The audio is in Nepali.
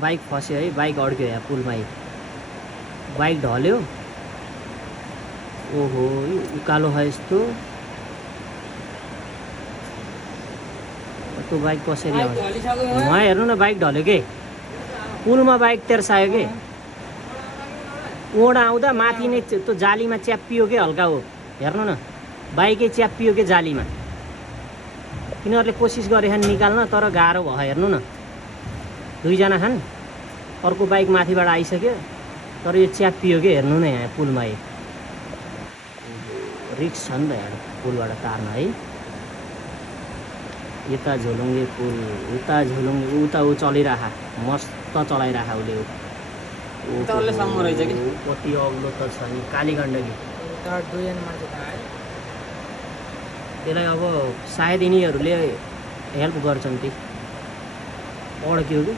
बाइक फस्यो है, बाइक अड्क्यो यहाँ पुलमा। बाइक ढल्यो। ओहो उकालो है यस्तो। त्यो बाइक कसरी आउँछ उहाँ हेर्नु न, बाइक ढल्यो के पुलमा, बाइक तेर्सायो के। ओडा आउँदा माथि नै त्यो जालीमा च्याप्पियो के हल्का हो, हेर्नु न बाइकै च्याप्पियो के जालीमा। तिनीहरूले कोसिस गरेछन् निकाल्न तर गाह्रो भयो, हेर्नु न। दुईजना छन्, अर्को बाइक माथिबाट आइसक्यो तर यो च्याप्पियो के, हेर्नु न यहाँ पुलमा। रिक्स छ नि त यहाँ पुलबाट तार्न है। यता झोलुङ्गे पुल, उता झोलुङ्गे, उता ऊ चलिरहेको मस्त चलाइरहेको उसले। कति अग्लो त छ नि कालीगण्डकी। त्यसलाई अब सायद यिनीहरूले हेल्प गर्छन्, ती अड्क्यो कि।